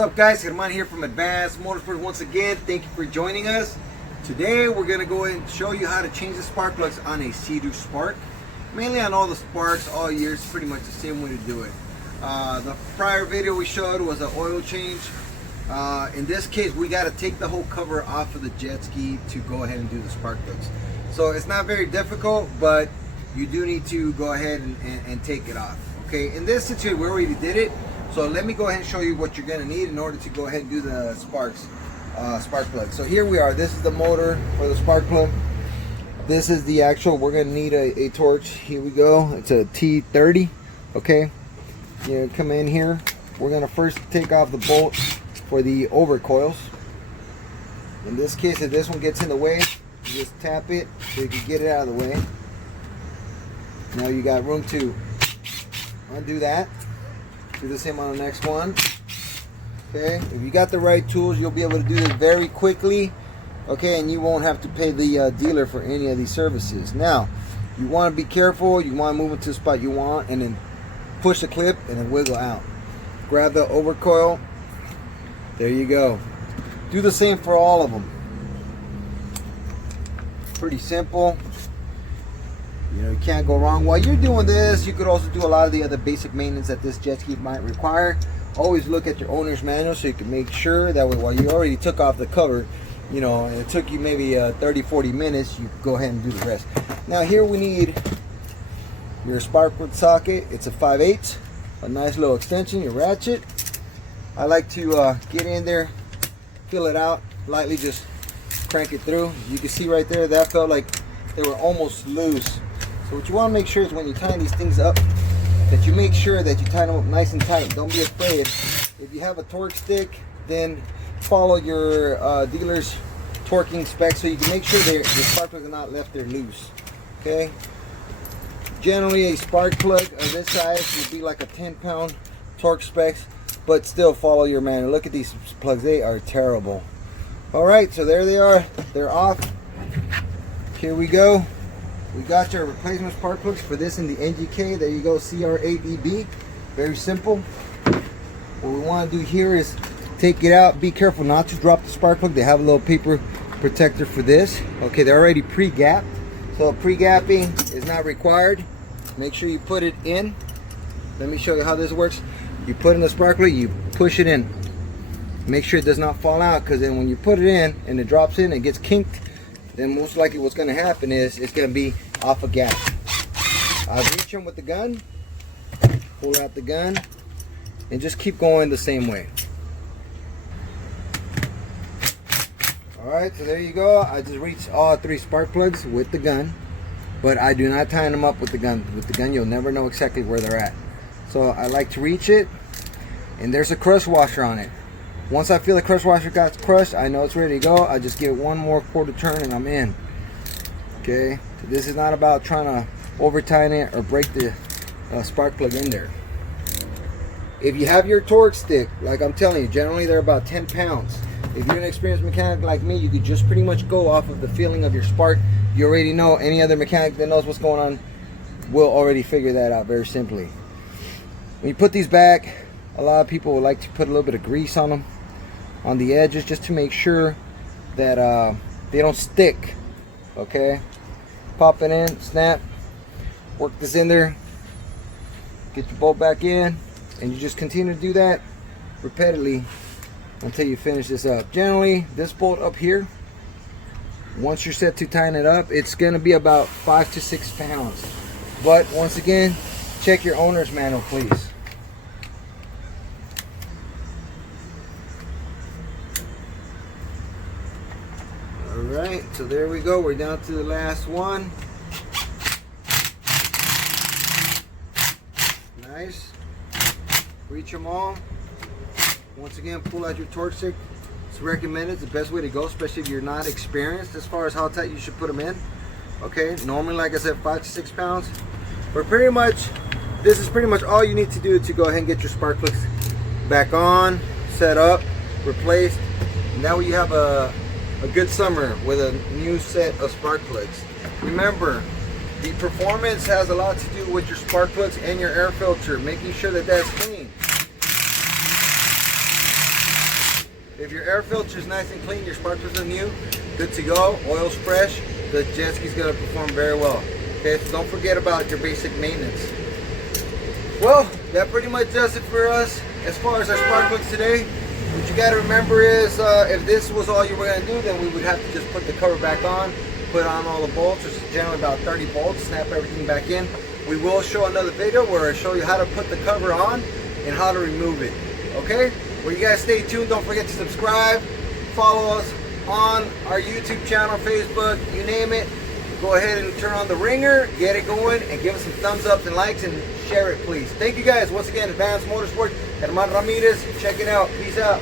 up, guys? Herman here from Advanced Motorsports once again. Thank you for joining us. Today we're going to go ahead and show you how to change the spark plugs on a Seadoo Spark. Mainly on all the Sparks all year, it's pretty much the same way to do it. The prior video we showed was an oil change. In this case, we got to take the whole cover off of the jet ski to go ahead and do the spark plugs. So it's not very difficult, but you do need to go ahead and take it off. Okay, in this situation we already did it, so let me go ahead and show you what you're going to need in order to go ahead and do the spark plug. So here we are. This is the motor for the spark plug. This is the actual, we're going to need a torch. Here we go. It's a T30. Okay, you come in here. We're going to first take off the bolt for the overcoils. In this case, if this one gets in the way, you just tap it so you can get it out of the way. Now you got room to undo that. Do the same on the next one. Okay, if you got the right tools, you'll be able to do this very quickly. Okay, and you won't have to pay the dealer for any of these services. Now, you want to be careful. You want to move it to the spot you want, and then push the clip and then wiggle out. Grab the overcoil. There you go. Do the same for all of them. Pretty simple. You know, you can't go wrong. While you're doing this, you could also do a lot of the other basic maintenance that this jet ski might require. Always look at your owner's manual so you can make sure that way while you already took off the cover, you know, it took you maybe 30-40 minutes, you go ahead and do the rest. Now here we need your spark plug socket. It's a 5/8, a nice little extension, your ratchet. I like to get in there, feel it out, lightly just crank it through. You can see right there, that felt like they were almost loose. So what you want to make sure is when you tie these things up, that you make sure that you tie them up nice and tight. Don't be afraid. If you have a torque stick, then follow your dealer's torquing specs so you can make sure the spark plugs are not left there loose. Okay. Generally, a spark plug of this size would be like a 10-pound torque specs, but still follow your manual. Look at these plugs; they are terrible. All right, so there they are. They're off. Here we go. We got your replacement spark plugs for this in the NGK. There you go, CR8EB. Very simple. What we want to do here is take it out. Be careful not to drop the spark plug. They have a little paper protector for this. Okay, they're already pre-gapped, so pre-gapping is not required. Make sure you put it in. Let me show you how this works. You put in the spark plug, you push it in. Make sure it does not fall out, because then when you put it in and it drops in, it gets kinked. Then most likely what's going to happen is it's going to be off a gap. I'll reach them with the gun, pull out the gun, and just keep going the same way. Alright, so there you go. I just reached all 3 spark plugs with the gun, but I do not tie them up with the gun. With the gun, you'll never know exactly where they're at. So I like to reach it, and there's a crush washer on it. Once I feel the crush washer got crushed, I know it's ready to go. I just give it one more quarter turn and I'm in. Okay, so this is not about trying to over tighten it or break the spark plug in there. If you have your torque stick, like I'm telling you, generally they're about 10 pounds. If you're an experienced mechanic like me, you could just pretty much go off of the feeling of your spark. You already know. Any other mechanic that knows what's going on will already figure that out very simply. When you put these back, a lot of people would like to put a little bit of grease on them, on the edges, just to make sure that they don't stick. Okay, pop it in, snap, work this in there, get your bolt back in, and you just continue to do that repeatedly until you finish this up. Generally, this bolt up here, once you're set to tighten it up, it's going to be about 5 to 6 pounds. But once again, check your owner's manual, please. Alright, so there we go. We're down to the last one. Nice. Reach them all. Once again, pull out your torque stick. It's recommended. It's the best way to go, especially if you're not experienced as far as how tight you should put them in. Okay, normally, like I said, 5 to 6 pounds. But pretty much, this is pretty much all you need to do to go ahead and get your spark plugs back on, set up, replaced. Now you have a good summer with a new set of spark plugs. Remember, the performance has a lot to do with your spark plugs and your air filter, making sure that that's clean. If your air filter is nice and clean, your spark plugs are new, good to go, oil's fresh, the jet ski's gonna perform very well. Okay, so don't forget about your basic maintenance. Well, that pretty much does it for us as far as our spark plugs today. What you gotta remember is, if this was all you were gonna do, then we would have to just put the cover back on, put on all the bolts, which is generally about 30 bolts, snap everything back in. We will show another video where I show you how to put the cover on and how to remove it. Okay? Well, you guys stay tuned. Don't forget to subscribe. Follow us on our YouTube channel, Facebook, you name it. Go ahead and turn on the ringer, get it going, and give us some thumbs up and likes and share it, please. Thank you guys. Once again, Advanced Motorsport, Herman Ramirez. Check it out. Peace out.